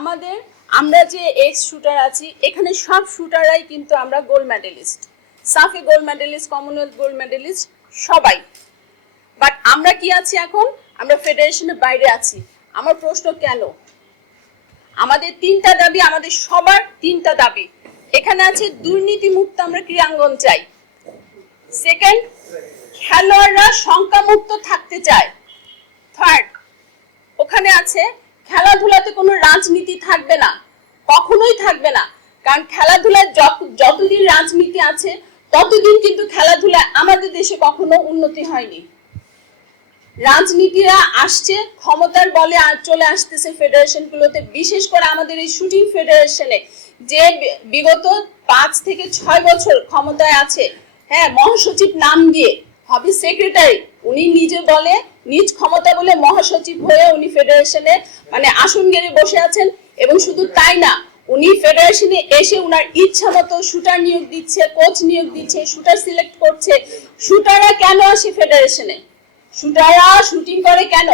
আমাদের আমরা যে এক্স শুটার আছি এখানে সব শুটাররাই কিন্তু আমরা গোল্ড মেডেলিস্ট, সাফে gold medallist, Commonwealth gold medallist সবাই। বাট আমরা কি আছি এখন? আমরা ফেডারেশনের বাইরে আছি। আমার প্রশ্ন কেন? আমাদের তিনটা দাবি, আমাদের সবার তিনটা দাবি। এখানে আছে দুর্নীতি মুক্ত আমরা ক্রীড়াঙ্গন চাই। সেকেন্ড, খেলোয়াড়রা সংখ্যামুক্ত থাকতে চায়। থার্ড, ওখানে আছে খেলাধুলাতে কোনো রাজনীতি থাকবে না, কখনোই থাকবে না। কারণ খেলাধুলায় যতদিন রাজনীতি আছে ততদিন কিন্তু খেলাধুলায় আমাদের দেশে কখনো উন্নতি হয়নি। রাজনীতিরা আসছে ক্ষমতার বলে আর চলে আসতেছে ফেডারেশনগুলোতে, বিশেষ করে আমাদের এই শুটিং ফেডারেশনে যে বিগত 5 থেকে 6 বছর ক্ষমতায় আছে। হ্যাঁ, মহাসচিব নাম দিয়ে হবে সেক্রেটারি, উনি নিজে বলে নিজ ক্ষমতা বলে মহাসচিব হয়ে উনি ফেডারেশনে মানে আসন গেড়ে বসে আছেন। এবং শুধু তাই না, উনি ফেডারেশনে এসে উনার ইচ্ছা মতো শুটার নিয়োগ দিচ্ছে, কোচ নিয়োগ দিচ্ছে, শুটার সিলেক্ট করছে। শুটাররা কেন আসে ফেডারেশনে? শুটাররা শুটিং করে কেন?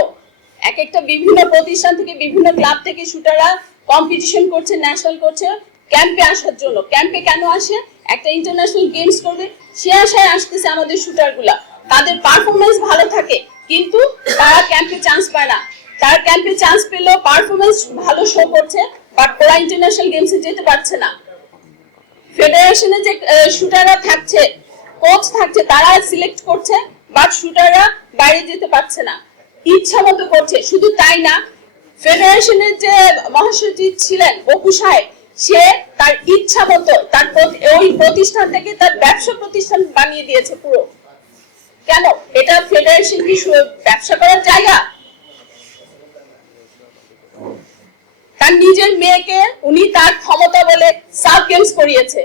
এক একটা বিভিন্ন প্রতিষ্ঠান থেকে বিভিন্ন ক্লাব থেকে শুটাররা কম্পিটিশন করছে, ন্যাশনাল করছে ক্যাম্পে আসার জন্য। ক্যাম্পে কেন আসে? একটা ইন্টারন্যাশনাল গেমস করবে, সে আশায় আসতেছে আমাদের শুটারগুলা। তাদের পারফরমেন্স ভালো থাকে কিন্তু তারা ক্যাম্পে চান্স পায় না। তারা ক্যাম্পে চান্স পেলেও পারফরমেন্স ভালো শো করছে, বাট ওরা ইন্টারন্যাশনাল গেমসে যেতে পারছে না। ফেডারেশনে যে শুটাররা থাকছে, কোচ থাকছে, তারা সিলেক্ট করছে, বাট শুটাররা বাইরে যেতে পারছে না, ইচ্ছা মতো করছে। শুধু তাই না, ফেডারেশনের যে মহাসচিব ছিলেন অপু সাহেব, সে তার ইচ্ছা মতো তার ওই প্রতিষ্ঠান থেকে তার ব্যবসা প্রতিষ্ঠান বানিয়ে দিয়েছে পুরো। কেন? এটা ফেডারেশন কি ব্যবসা করার জায়গা? তার নিজের মেয়েকে উনি তার ক্ষমতা বলে সাব গেমস করিয়েছে,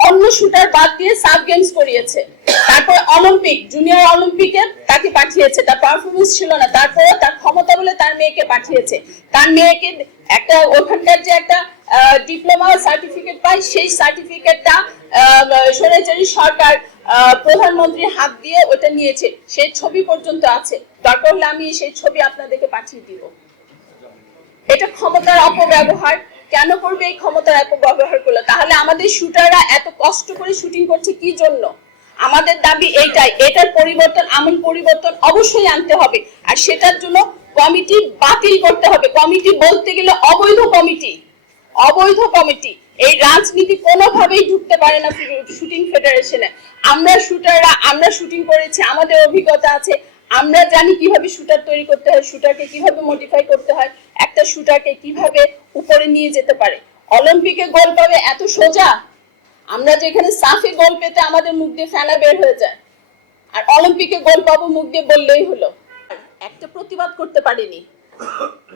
অন্য শুটার বাদ দিয়ে সাব গেমস করিয়েছে। তারপর অলিম্পিক, জুনিয়র অলিম্পিকে তাকে পাঠিয়েছে, তার পারফরমেন্স ছিল না, তারপর তার ক্ষমতা বলে তার মেয়েকে পাঠিয়েছে। তার মেয়েকে একটা ওখানকার যে একটা ডিপ্লোমা সার্টিফিকেট পায়, সেই সার্টিফিকেটটা স্বৈরাচারী সরকার প্রধানমন্ত্রীর হাত দিয়ে ওটা নিয়েছে, সেই ছবি পর্যন্ত আছে। দরকার হলে আমি সেই ছবি আপনাদেরকে পাঠিয়ে দিব। এটা ক্ষমতার অপব্যবহার। কেন করবে এই ক্ষমতার অপব্যবহার করলো? তাহলে আমাদের শুটাররা এত কষ্ট করে শুটিং করছে কি জন্য? আমাদের দাবি এইটাই, এটার পরিবর্তন, আমূল পরিবর্তন অবশ্যই আনতে হবে। আর সেটার জন্য কমিটি বাতিল করতে হবে। কমিটি বলতে গেলে অবৈধ কমিটি, অবৈধ কমিটি। এই রাজনীতি কোনোভাবেই ঢুকতে পারে না শুটিং ফেডারেশনে। আমরা শুটাররা, আমরা শুটিং করেছি, আমাদের অভিজ্ঞতা আছে, আমরা জানি কিভাবে শুটার তৈরি করতে হয়, শুটারকে কিভাবে মডিফাই করতে হয়, একটা শুটারকে কিভাবে উপরে নিয়ে যেতে পারে। অলিম্পিকে গোল পাবে এত সোজা? আমরা যেখানে সাফে গোল পেতে আমাদের মুখ দিয়ে ফেনা বের হয়ে যায়, আর অলিম্পিকে গোল পাবো মুখ দিয়ে বললেই হলো। একটা প্রতিবাদ করতে পারেনি।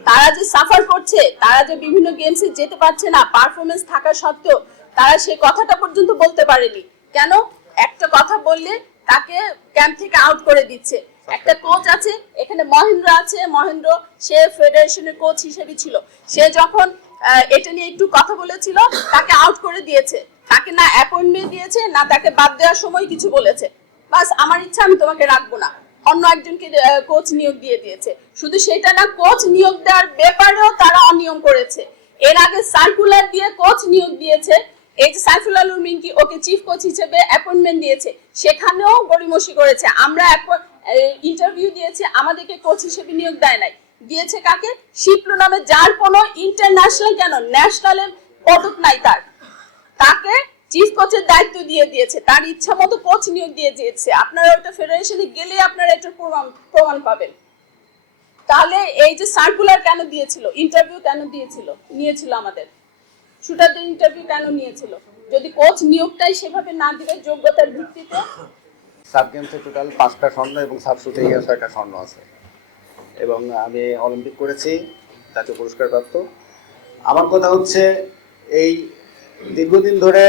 তারা যে সাফার করছে, তারা যে বিভিন্ন গেমসে যেতে পারছে না পারফরমেন্স থাকা সত্ত্বেও, তারা সেই কথাটা পর্যন্ত বলতে পারেনি। কেন? একটা কথা বললে তাকে ক্যাম্প থেকে আউট করে দিচ্ছে। একটা কোচ আছে এখানে, মহেন্দ্র আছে, মহেন্দ্র সে ফেডারেশনের কোচ হিসেবে ছিল, সে যখন এটা নিয়ে একটু কথা বলেছিল তাকে আউট করে দিয়েছে। তাকে না অ্যাপয়েন্টমেন্ট দিয়েছে, না তাকে বাদ দেওয়ার সময় কিছু বলেছে। বাস আমার ইচ্ছা, আমি তোমাকে রাখবো না, অন্য একজনকে কোচ নিয়োগ দিয়ে দিয়েছে। শুধু সেটা না, কোচ নিয়োগ দেওয়ার ব্যাপারেও তারা অনিয়ম করেছে। এর আগে সার্কুলার দিয়ে কোচ নিয়োগ দিয়েছে, এই যে সাইফুল আলম মিন্কি ওকে চিফ কোচ হিসেবে অ্যাপয়েন্টমেন্ট দিয়েছে, সেখানেও গড়িমসি করেছে। আমরা ইন্টারভিউ দিয়েছি, আমাদেরকে কোচ হিসেবে নিয়োগ দেয় নাই। দিয়েছে কাকে? শিপলু নামে, যার কোনো ইন্টারন্যাশনাল কেন ন্যাশনালের পদক নাই, তাকে চিফ কোচের দায়িত্ব দিয়ে দিয়েছে, তার ইচ্ছা মতো কোচ নিয়োগ দিয়ে দিয়েছে। আপনারা ওটা ফেডারেশনে গেলে আপনারা এটার প্রমাণ পাবেন। তাহলে এই যে সার্কুলার কেন দিয়েছিল, ইন্টারভিউ কেন দিয়েছিল, নিয়েছিল আমাদের শুটারদের ইন্টারভিউ কেন নিয়েছিল? যদি কোচ নিয়োগটাই সেভাবে না দিবে যোগ্যতার ভিত্তিতে। সাব গেমসে টোটাল 5টা স্বর্ণ এবং সাব শুটিং এর 6টা স্বর্ণ আছে, এবং আমি অলিম্পিক করেছি, জাতীয় পুরস্কার প্রাপ্ত। আমার কথা হচ্ছে, এই দীর্ঘদিন ধরে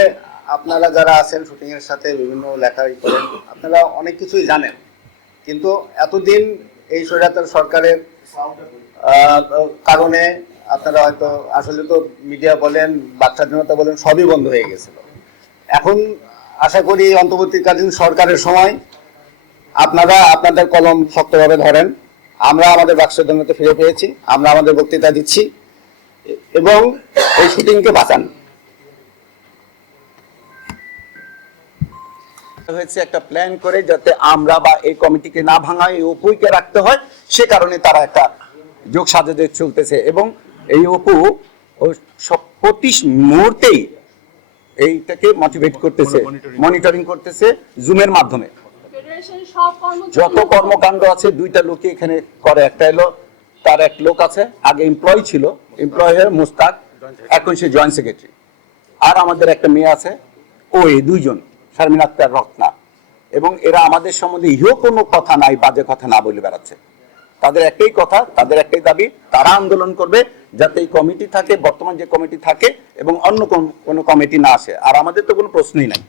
আপনারা যারা আছেন শুটিং এর সাথে বিভিন্ন লেখাই করেন, আপনারা অনেক কিছুই জানেন, কিন্তু এতদিন এই স্বৈরাচার সরকারের কারণে আপনারা হয়তো, আসলে তো মিডিয়া বলেন, বাক স্বাধীনতা বলেন, সবই বন্ধ হয়ে গেছিল। এখন আশা করি অন্তর্বর্তীকালীন সরকারের সময় আপনারা আপনাদের কলম শক্তভাবে ধরেন। আমরা আমাদের বাক স্বাধীনতা ফিরে পেয়েছি, আমরা আমাদের বক্তৃতা দিচ্ছি, এবং এই শুটিংকে বাঁচান। হয়েছে একটা প্ল্যান করে যাতে আমরা বা এই কমিটিকে না ভাঙা, এই অপুকে রাখতে হয়, সে কারণে তারা একটা যোগ সাজে চলতেছে। এবং এই অপু প্রতি মুহূর্তেই এইটাকে মোটিভেট করতেছে, মনিটরিং করতেছে জুমের মাধ্যমে। ফেডারেশনের সব যত কর্মকাণ্ড আছে দুইটা লোকই এখানে করে। একটা হলো তার এক লোক আছে, আগে এমপ্লয় ছিল, এমপ্লয় হয়ে মুস্তাক, এখন সে জয়েন্ট সেক্রেটারি। আর আমাদের একটা মেয়ে আছে, ও এই দুইজন শারমিন আক্তার, রত্না। এবং এরা আমাদের সম্বন্ধে ইহো কোনো কথা নাই, বাজে কথা না বলে বেড়াচ্ছে। তাদের একটাই কথা, তাদের একটাই দাবি, তারা আন্দোলন করবে যাতে এই কমিটি থাকে, বর্তমান যে কমিটি থাকে এবং অন্য কোনো কমিটি না আসে। আর আমাদের তো কোনো প্রশ্নই নাই।